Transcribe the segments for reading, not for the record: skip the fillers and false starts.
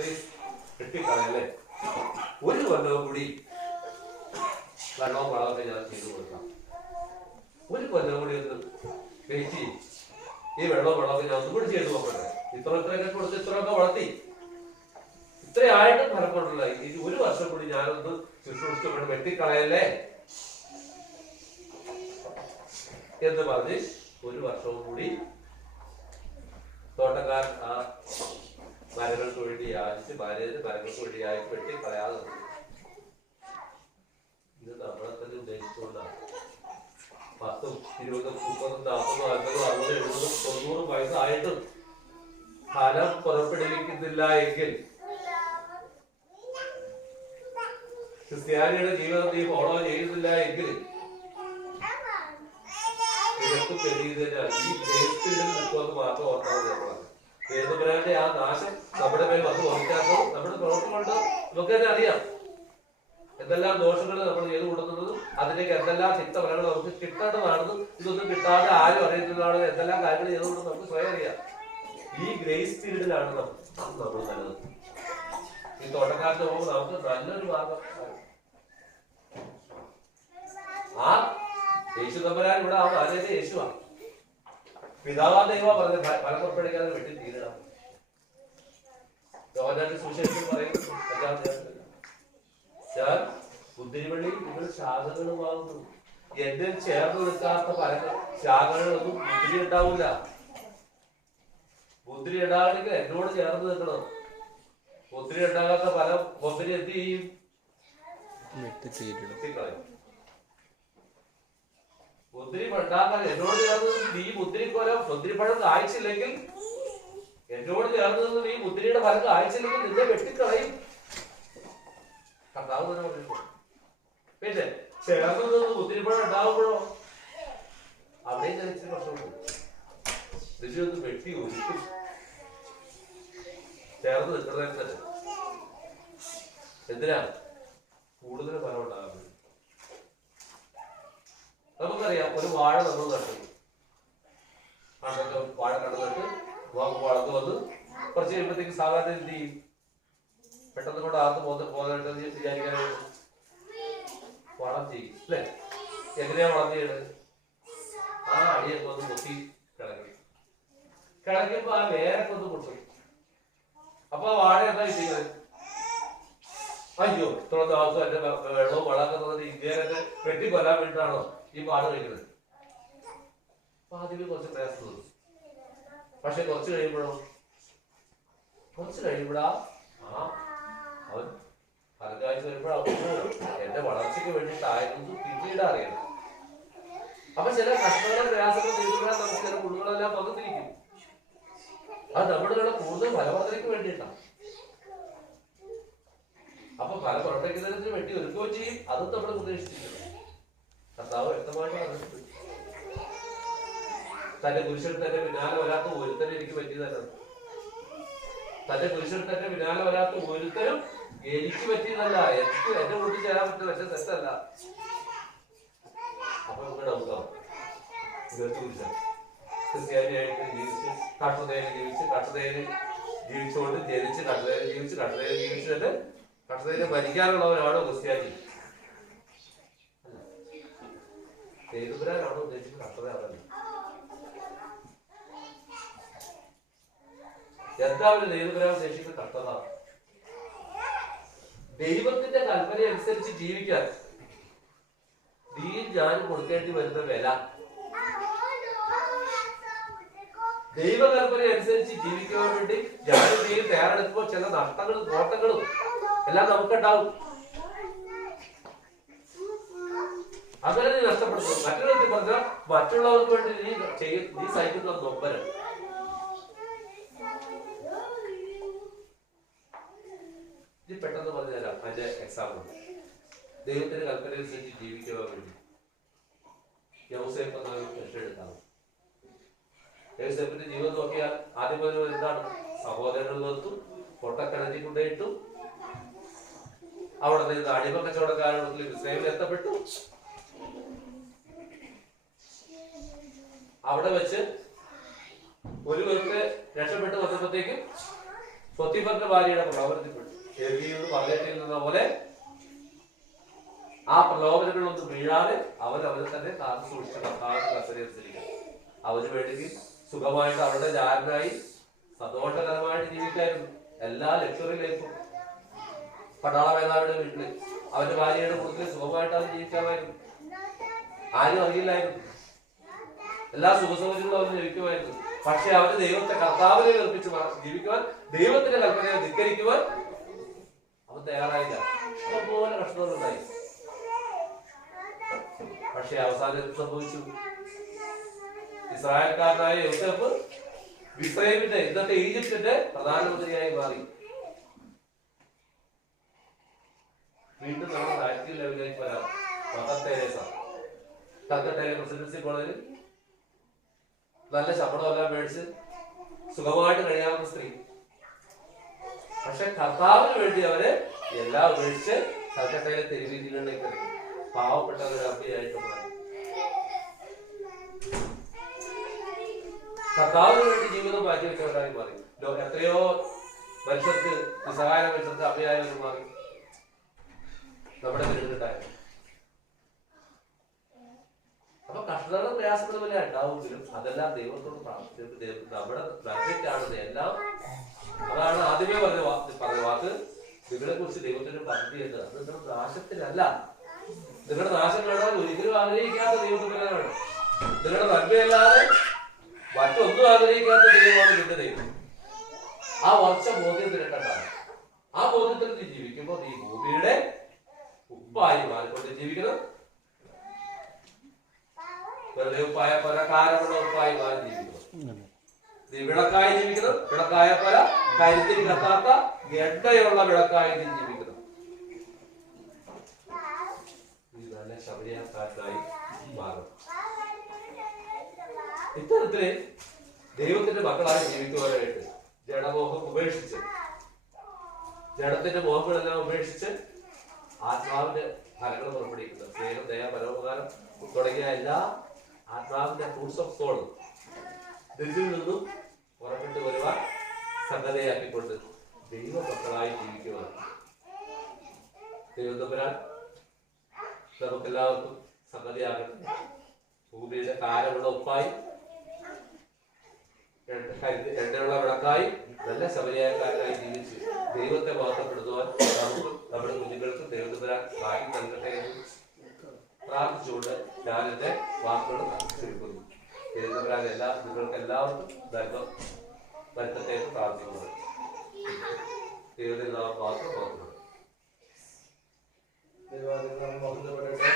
കെട്ടിക്കളയല്ലേ, ഒരു കൊല്ലവും കൂടി വെള്ളവും വളമൊക്കെ ഞാൻ ചെയ്തു കൊടുക്കാം. ഒരു കൊല്ലം കൂടി ഒന്ന് വെയിറ്റ് ചെയ്യും. ഈ വെള്ളവും വളമൊക്കെ ഞാൻ ഒന്നും കൂടി ചെയ്തു നോക്കട്ടെ. ഇത്രയൊക്കെ കൊടുത്ത് ഇത്രയൊക്കെ വളർത്തി ഇത്രയായിട്ടും ഫലം കൊണ്ടില്ല. ഇനി ഒരു വർഷം കൂടി ഞാനൊന്ന് ശുശ്രൂഷിച്ച് വെട്ടിക്കളയല്ലേ എന്ന് പറഞ്ഞ് ഒരു വർഷവും കൂടി തോട്ടക്കാരൻ ആ മരങ്ങൾക്ക് വേണ്ടി യാചിച്ച് മരങ്ങൾക്ക് വേണ്ടി യാചിച്ച് വെട്ടിക്കളയാതെ. ഇത് നമ്മളെ തന്നെ ഉദ്ദേശിച്ചുകൊണ്ടാണ്. 10, 20, 30, 40, 50, 60, 70, 90 വയസ്സായിട്ടും ഫലം പുറപ്പെടുവിക്കുന്നില്ല എങ്കിൽ ക്രിസ്ത്യാനിയുടെ ജീവിതം നീ ഫോളോ ചെയ്യുന്നില്ല എങ്കിൽ നിനക്കും തെളിയുന്നതിനാൽ ഈ ഗ്രേസിൽ നിൽക്കുമെന്ന് മാത്രം ഓർത്താൽ മതി. യേശുബ്രാന്റെ ആ നാശം നമ്മുടെ മേൽ വന്ന് ഓർക്കാത്തത് നമ്മുടെ പ്രവർത്തി കൊണ്ട് നമുക്ക് തന്നെ അറിയാം. എന്തെല്ലാം ദോഷങ്ങൾ നമ്മൾ ചെയ്തു കൊടുക്കുന്നതും അതിലേക്ക് എന്തെല്ലാം തിക്തഫലങ്ങൾ നമുക്ക് കിട്ടേണ്ടതാണെന്നും ഇതൊന്നും കിട്ടാതെ ആരും അറിയുന്നതാണ് എന്തെല്ലാം കാര്യങ്ങൾ ചെയ്തുകൊണ്ട് നമുക്ക് സ്വയം അറിയാം. ഈ ഗ്രേസ് പീരീഡിലാണ് നമ്മൾ നല്ലത്. ഈ തോട്ടക്കാരന്റെ പോകുമ്പോൾ നമുക്ക് നല്ലൊരു മാർഗം. ആ യേശു തമ്പുരാൻ ഇവിടെ ആ ബാല്യത്തെ യേശുവാണ്. പിതാവാ ദൈവ പറഞ്ഞ ഫലം പുറപ്പെടുവിക്കാതെ വെട്ടി തീരണം. യോഹന്നാന്റെ സുവിശേഷത്തിൽ പറയുന്നു, ഞാൻ മുന്തിരിവള്ളി നിങ്ങൾ ശാഖകളുമാകുന്നു. എന്നിൽ ചേർന്ന് നിൽക്കാത്ത ഫലങ്ങൾ ശാഖകളൊന്നും മുന്തിരി ഉണ്ടാവില്ല. മുന്തിരി ഉണ്ടാകണമെങ്കിൽ എന്നോട് ചേർന്ന് നിൽക്കണം. മുന്തിരി ഉണ്ടാകാത്ത ഫലം മുന്തിരി എന്ത് ചെയ്യും? വെട്ടിക്കളയും. മുന്തിരി ഉണ്ടാക്കാൻ എന്നോട് ചേർന്ന് നീ മുന്തിരിപ്പഴം കായ്ച്ചില്ലെങ്കിൽ, എന്നോട് ചേർന്ന് നിന്ന് നീ മുന്തിരിയുടെ ഫലം കായ്ച്ചില്ലെങ്കിൽ നിന്നെ വെട്ടിക്കളയും. കർത്താവ് തന്നെ പറഞ്ഞു. പിന്നെ ചേർന്ന് നിന്ന് മുന്തിരിപ്പഴം ഉണ്ടാകുമ്പോഴോ അവിടെയും ജനിച്ചിട്ട് പ്രശ്നമുണ്ട്. ഋഷിയൊന്ന് വെട്ടി ഒരിക്കും ചേർന്ന് നിൽക്കുന്നതിന് തന്നെ. എന്തിനാ? കൂടുതൽ ഫലം ഉണ്ടാകുന്നത്. നമുക്കറിയാം, ഒരു വാഴ നമ്മൾ നട്ടു. വാഴ കണ്ടു നട്ട് വളർന്നു വന്ന് കുറച്ച് കഴിയുമ്പോഴത്തേക്ക് സാധാരണ എന്ത് ചെയ്യും? പെട്ടെന്ന് കൊണ്ട് ആർക്കും പോകാനായിട്ട് വിചാരിക്കാനായിട്ട് വളം ചെയ്യും അല്ലേ? എങ്ങനെയാ വളം ചെയ്യണത്? ആ അടിയൊക്കെ ഒന്ന് പൊട്ടി കിളക്കുമ്പോ ആ വേരൊക്കെ ഒന്ന് പൊട്ടും. അപ്പൊ ആ വാഴ എന്താ ചെയ്യുന്നത്? അയ്യോ, ഇത്ര ദിവസം എന്റെ വെള്ളവും വളർക്കുന്നത് ഇന്ത്യയിലൊക്കെ വെട്ടിക്കൊല്ലാൻ വേണ്ടിയിട്ടാണോ ഈ പാട് കഴിക്കുന്നത്? അപ്പൊ അതിൽ കുറച്ച് പ്രയാസം തോന്നും. പക്ഷെ കുറച്ച് കഴിയുമ്പോഴാ അവൻ ഫലം കാഴ്ച വരുമ്പോഴാണ് എന്റെ വളർച്ചയ്ക്ക് വേണ്ടിയിട്ടായിരുന്നു പിന്നീട് അറിയണം. അപ്പൊ ചില കഷ്ടങ്ങളും പ്രയാസങ്ങളും നേരിടാൻ നമുക്ക് ചില കുടുകളെല്ലാം പകുതിരിക്കും. അത് നമ്മുടെ കൂടുതൽ ഫലവർദ്ധനയ്ക്ക് വേണ്ടിയിട്ടാണ്. അപ്പൊ ഫലം പുറത്തേക്കുന്നതിന് വേണ്ടി ഒരുക്കുകയും ചെയ്യും. അതും നമ്മൾ പ്രതീക്ഷിച്ചിട്ടുണ്ട്. കർത്താവ് വ്യക്തമായിട്ട് പറഞ്ഞിട്ടുണ്ട്. തന്റെ പുരുഷന് തന്നെ പിന്നാലെ വരാത്ത ഒരുത്തനും എനിക്ക് പറ്റിയതല്ല. തന്റെ പുരുഷന് തന്നെ പിന്നാലെ വരാത്ത ഒരുത്തരും എനിക്ക് പറ്റിയതല്ല. എനിക്ക് എന്റെ കൂട്ടി ചേരാൻ പറ്റുന്ന പക്ഷെ തെറ്റല്ല. അപ്പൊ നമുക്ക് ഡൗട്ടാവും. പുരുഷൻ ക്രിസ്ത്യാനിയായിട്ട് ജീവിച്ച് കട്ടതയിൽ ജീവിച്ചുകൊണ്ട് ജനിച്ച് കട്ടതയിൽ ജീവിച്ചിട്ട് കട്ടതയിൽ ഭരിക്കാനുള്ളവരാണോ ക്രിസ്ത്യാനി? േതുപുരാനാണോ ഉദ്ദേശിക്കുന്നത്? കട്ടതയാണല്ലോ. എന്താ ഒരു ദൈവപുരാൻ ഉദ്ദേശിക്കുന്നത്? കട്ടത. ദൈവത്തിന്റെ കൽപ്പന അനുസരിച്ച് ജീവിക്കാൻ നീയും ഞാനും കൊടുക്കേണ്ടി വരുന്ന വില, ദൈവകൽപ്പന അനുസരിച്ച് ജീവിക്കാൻ വേണ്ടി ഞാനും നീയും തയ്യാറെടുക്കുമ്പോൾ ചില നഷ്ടങ്ങളും കോട്ടങ്ങളും എല്ലാം നമുക്കുണ്ടാവും. അങ്ങനെ നീ നഷ്ടപ്പെടുന്നു. മറ്റുള്ളവർക്ക് പറഞ്ഞാൽ മറ്റുള്ളവർക്ക് വേണ്ടി നീ സഹിക്കുന്ന നൊമ്പരം. ഇത് പെട്ടെന്ന് പറഞ്ഞു തരാം. അതിന്റെ എക്സാമ്പിൾ ദൈവത്തിന്റെ കൽപ്പന അനുസരിച്ച് ജീവിക്കാൻ വേണ്ടി യൗസേപ്പ് എന്ന രക്ഷയെടുത്താണ്. യൗസേപ്പിന്റെ ജീവിതം നോക്കിയാൽ ആദ്യം മുതൽ എന്താണ്? സഹോദരങ്ങൾ നിർത്തും, പൊട്ടക്കിണറ്റി കൊണ്ടേയിട്ടു, അവിടെ നിന്ന് അടിമ കച്ചവടക്കാരുടെ ഇസ്രായേലിൽ എത്തപ്പെട്ടു. അവിടെ വെച്ച് ഒരു പേർക്ക് രക്ഷപ്പെട്ട് വന്നപ്പോഴത്തേക്കും പൊത്തിഫറിന്റെ ഭാര്യയുടെ പ്രലോഭനത്തിൽപ്പെട്ടു. എബിയോട് പറഞ്ഞിട്ടിരുന്ന പോലെ ആ പ്രലോഭനങ്ങളൊന്നും വീഴാതെ അവരെ തന്നെ കാത്തു സൂക്ഷിച്ച കർത്താവിന്റെ കസരനുസരിക്കുക. അവന് വേണ്ടി സുഖമായിട്ട് അവരുടെ ജാരനായി സന്തോഷകരമായിട്ട് ജീവിക്കായിരുന്നു. എല്ലാ ലക്ഷറി ലൈഫും പട്ടാള മേധാവിയുടെ വീട്ടില് അവന്റെ ഭാര്യയുടെ കൂടുതൽ സുഖമായിട്ട് അവന് ജീവിക്കാമായിരുന്നു. ആരും അറിയില്ലായിരുന്നു. എല്ലാ സുഖസൗകര്യങ്ങളും അവന് ലഭിക്കുമായിരുന്നു. പക്ഷെ അവന് ദൈവത്തെ കർത്താവിനെ നിർമ്മിച്ച് ജീവിക്കുവാൻ, ദൈവത്തിന്റെ കൽപ്പനയെ ധിക്കരിക്കുവാൻ അവൻ തയ്യാറായില്ല. അതുപോലെ കഷ്ടങ്ങളുണ്ടായി. പക്ഷെ അവസാനം എന്ത് സംഭവിച്ചു? ഇസ്രായേൽക്കാരനായ യോസേഫ് മിസ്രയീമിന്റെ, ഇന്നത്തെ ഈജിപ്തിന്റെ പ്രധാനമന്ത്രിയായി മാറി. വീണ്ടും നമ്മൾ നാഷണൽ ലെവലിലേക്ക് വരാം. മദർ തെരേസ കൽക്കട്ടയിലെ പ്രസിഡൻസി കോളേജിൽ നല്ല ശമ്പളമെല്ലാം മേടിച്ച് സുഖമായിട്ട് കഴിയാവുന്ന സ്ത്രീ. പക്ഷെ കർത്താവിന് വേണ്ടി അവര് എല്ലാം ഉപേക്ഷിച്ച് കൽക്കട്ടയിലെ തെരുവീതികളിലേക്ക് ഇറങ്ങി പാവപ്പെട്ട ഒരു അമ്മയായിട്ട് മാറി. കർത്താവിന് വേണ്ടി ജീവിതം മാറ്റി വെച്ചവരായി മാറി. എത്രയോ മനുഷ്യർക്ക്, നിസ്സഹായ മനുഷ്യർക്ക് അമ്മയായവർ മാറി. നമ്മുടെ വീടുണ്ടായിരുന്നു. അപ്പൊ കഷ്ടതകളും പ്രയാസങ്ങളും എല്ലാം ഉണ്ടാവുമെങ്കിലും അതെല്ലാം ദൈവത്തോട് പ്രാർത്ഥിച്ചിട്ട് നമ്മുടെ നന്മയ്ക്കാണ് എല്ലാം. അതാണ് ആദ്യമേ പറഞ്ഞ വാക്ക്, നിങ്ങളെ കുറിച്ച് ദൈവത്തിന്റെ പദ്ധതിയുണ്ട്. അത് നിങ്ങളുടെ നാശത്തിലല്ല. നിങ്ങളുടെ നാശം കാണാൻ ഒരിക്കലും ആഗ്രഹിക്കാത്ത ദൈവത്തിനാണ്. നിങ്ങളുടെ നന്മയല്ലാതെ മറ്റൊന്നും ആഗ്രഹിക്കാത്ത ദൈവമാണ് നിന്റെ ദൈവം. ആ വർഷ ബോധ്യം തിരക്കണ്ടാണ്. ആ ബോധ്യത്തിൽ നീ ജീവിക്കുമ്പോൾ നീ ഭൂമിയുടെ ഉപ്പായി മാറിക്കൊണ്ട് ജീവിക്കണം. വെറുതെ ഉപ്പായ പോലെ കാരമുള്ള ഉപ്പായി മാറി ജീവിക്കണം. നീ വിളക്കായി ജീവിക്കണം. വിളക്കായ പോലെ കരുത്തിന് കത്താത്ത എണ്ണയുള്ള വിളക്കായി നീ ജീവിക്കണം. നീ നല്ല ശബരിയായി മാറണം. ഇത്തരത്തില് ദൈവത്തിന്റെ മക്കളായി ജീവിക്കുവാനായിട്ട് ജഡമോഹം ഉപേക്ഷിച്ച്, ജഡത്തിന്റെ മോഹങ്ങളെല്ലാം ഉപേക്ഷിച്ച് ആത്മാവിന്റെ ഫലങ്ങൾ പുറപ്പെടുവിക്കുന്നത് സ്നേഹം, ദയ, പരോപകാരം തുടങ്ങിയ എല്ലാ ആത്മാവിന്റെ ഫ്രൂട്ട്സ് ഓഫ് സോൾ ഇതിൽ നിന്നും പുറപ്പെട്ടു വരുവാൻ സംഗതിയാക്കിക്കൊണ്ട് ദൈവ മക്കളായി ജീവിക്കുവാൻ ദൈവം തമ്പുരാൻ നമുക്കെല്ലാവർക്കും സംഗതിയാകട്ടെ. ഭൂമിയുടെ കാലമുള്ള ഉപ്പായി, എണ്ണയുള്ള വിളക്കായി, നല്ല ശബരിയാക്കാരനായി ജീവിച്ച് ദൈവത്തെ മഹത്വപ്പെടുത്തുവാൻ നമുക്കും നമ്മുടെ കുഞ്ഞുങ്ങൾക്കും ദൈവം തമ്പുരാൻ ഭാഗ്യം നൽകട്ടെ എന്ന് പ്രാർത്ഥിച്ചുകൊണ്ട് ഞാൻ എന്റെ വാക്കുകൾ ചുരുക്കുന്നു. ദൈവം തമ്പുരാൻ നിങ്ങൾക്ക് എല്ലാവർക്കും നന്മ വരുത്തട്ടെ എന്ന് പ്രാർത്ഥിക്കുന്നത്. ദൈവത്തിന്റെ നാം മാത്രം മഹത്വപ്പെടും. മഹത്വപ്പെടട്ടെ.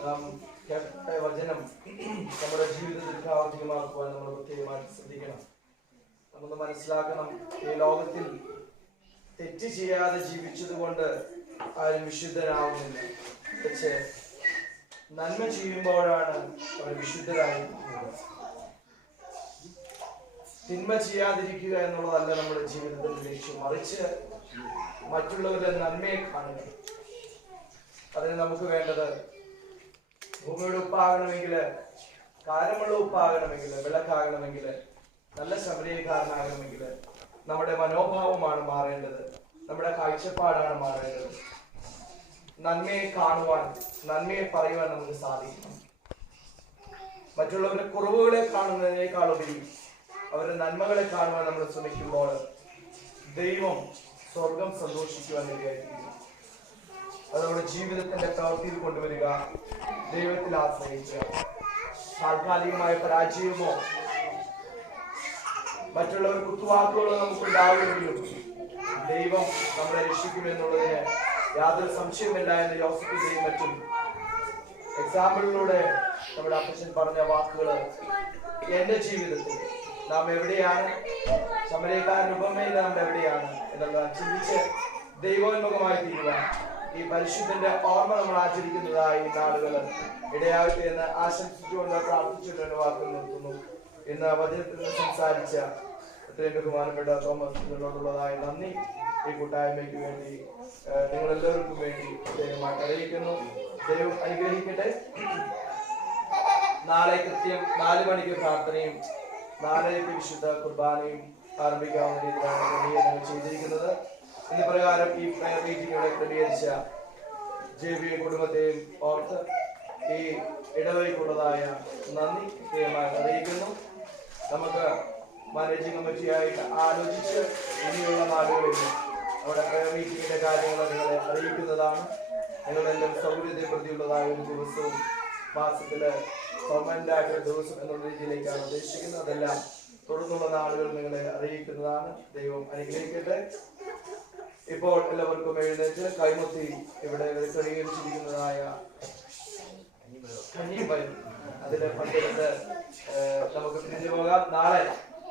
നാം കേട്ട വചനം നമ്മുടെ ജീവിതത്തിൽ പ്രാവർത്തികമാക്കുവാൻ നമ്മൾ പ്രത്യേകമായിട്ട് ശ്രദ്ധിക്കണം. നമുക്ക് മനസ്സിലാക്കണം, ഈ ലോകത്തിൽ തെറ്റ് ചെയ്യാതെ ജീവിച്ചത് കൊണ്ട് ആരും വിശുദ്ധരാകുന്നില്ല. പക്ഷേ നന്മ ചെയ്യുമ്പോഴാണ് അവർ വിശുദ്ധരായിരിക്കുന്നത്. തിന്മ ചെയ്യാതിരിക്കുക എന്നുള്ളതല്ല നമ്മുടെ ജീവിതത്തിന്റെ ലക്ഷ്യം, മറിച്ച് മറ്റുള്ളവരുടെ നന്മയെ കാണുക. അതിന് നമുക്ക് വേണ്ടത് ഭൂമിയുടെ ഉപ്പാകണമെങ്കിൽ, കാരമുള്ള ഉപ്പാകണമെങ്കിൽ, വിളക്കാകണമെങ്കിൽ, നല്ല ശബരിയക്കാരനാകണമെങ്കിൽ നമ്മുടെ മനോഭാവമാണ് മാറേണ്ടത്. നമ്മുടെ കാഴ്ചപ്പാടാണ് മാറേണ്ടത്. നന്മയെ കാണുവാൻ, നന്മയെ പറയുവാൻ നമുക്ക് സാധിക്കണം. മറ്റുള്ളവരുടെ കുറവുകളെ കാണുന്നതിനേക്കാളുപരി അവരുടെ നന്മകളെ കാണുവാൻ നമ്മൾ ശ്രമിക്കുമ്പോൾ ദൈവം സ്വർഗം സന്തോഷിക്കുവാൻ ഇടയായിത്തീരും. അത് നമ്മുടെ ജീവിതത്തിന്റെ പ്രവൃത്തിയിൽ കൊണ്ടുവരിക, ദൈവത്തിൽ ആശ്രയിക്കുക. താൽക്കാലികമായ പരാജയമോ മറ്റുള്ളവർ കുത്തുവാക്കുകളോ നമുക്കുണ്ടാവുമെങ്കിലും ദൈവം നമ്മളെ രക്ഷിക്കുമെന്നുള്ളതിന് യാതൊരു സംശയമില്ല എന്ന് യോസേഫിന്റെയും മറ്റും എക്സാമ്പിളിലൂടെ നമ്മുടെ അപ്പച്ചൻ പറഞ്ഞ വാക്കുകൾ എന്റെ ജീവിതത്തിൽ നാം എവിടെയാണ്, ശമരിയക്കാരൻ ഉപമയിൽ നാം എവിടെയാണ് എന്നുള്ളത് ചിന്തിച്ച് ദൈവോന്മുഖമായി തീരുവാൻ ഈ പരിശുദ്ധന്റെ ഓർമ്മ നമ്മൾ ആചരിക്കുന്നതായി നാളുകൾ ഇടയാകട്ടെ എന്ന് ആശംസിച്ചുകൊണ്ട് പ്രാർത്ഥിച്ചുകൊണ്ട് വാക്കുകൾ നിർത്തുന്നു. ഇന്ന് വചനത്തിൽ നിന്ന് സംസാരിച്ച എത്രയും ബഹുമാനപ്പെട്ട തോമസിനോടുള്ളതായ നന്ദി ഈ കൂട്ടായ്മയ്ക്ക് വേണ്ടി നിങ്ങളെല്ലാവർക്കും വേണ്ടി ദൈവമായിട്ട് അറിയിക്കുന്നു. ദൈവം അനുഗ്രഹിക്കട്ടെ. നാളെ കൃത്യം 4 മണിക്ക് പ്രാർത്ഥനയും നാലരയ്ക്ക് വിശുദ്ധ കുർബാനയും ആരംഭിക്കാവുന്ന രീതിയിലാണ് ക്രമീകരണങ്ങൾ ചെയ്തിരിക്കുന്നത്. ഇന്ന് പ്രകാരം ഈ പ്രയർ മീറ്റിംഗുകളെ ക്രമീകരിച്ച ജെബി കുടുംബത്തെയും ഓർത്ത് ഈ ഇടവകയ്ക്കുള്ളതായ നന്ദി പ്രത്യേകമായി അറിയിക്കുന്നു. നമുക്ക് മാനേജിംഗ് കമ്മിറ്റിയായിട്ട് ആലോചിച്ച് ഇനിയുള്ള നാളുകളിൽ അവിടെ പ്രയർ മീറ്റിംഗിന്റെ കാര്യങ്ങൾ നിങ്ങളെ അറിയിക്കുന്നതാണ്. നിങ്ങളെല്ലാം സൗകര്യത്തെ പ്രതിയുള്ളതായ ഒരു ദിവസവും മാസത്തില് പെർമനന്റ് ആയിട്ടുള്ള ദിവസം എന്നുള്ള രീതിയിലേക്കാണ് ഉദ്ദേശിക്കുന്നത്. അതെല്ലാം തുടർന്നുള്ള നാളുകൾ നിങ്ങളെ അറിയിക്കുന്നതാണ്. ദൈവം അനുഗ്രഹിക്കട്ടെ. ഇപ്പോൾ എല്ലാവർക്കും എഴുന്നേറ്റ് കൈമുത്തി ഇവിടെ ക്രമീകരിച്ചിരിക്കുന്നതായ അതിലെ പങ്കെടുത്ത് നമുക്ക് പിരിഞ്ഞു പോകാം. നാളെ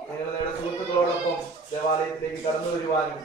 നിങ്ങൾ നിങ്ങളുടെ സുഹൃത്തുക്കളോടൊപ്പം ദേവാലയത്തിലേക്ക് കടന്നു വരുവാനും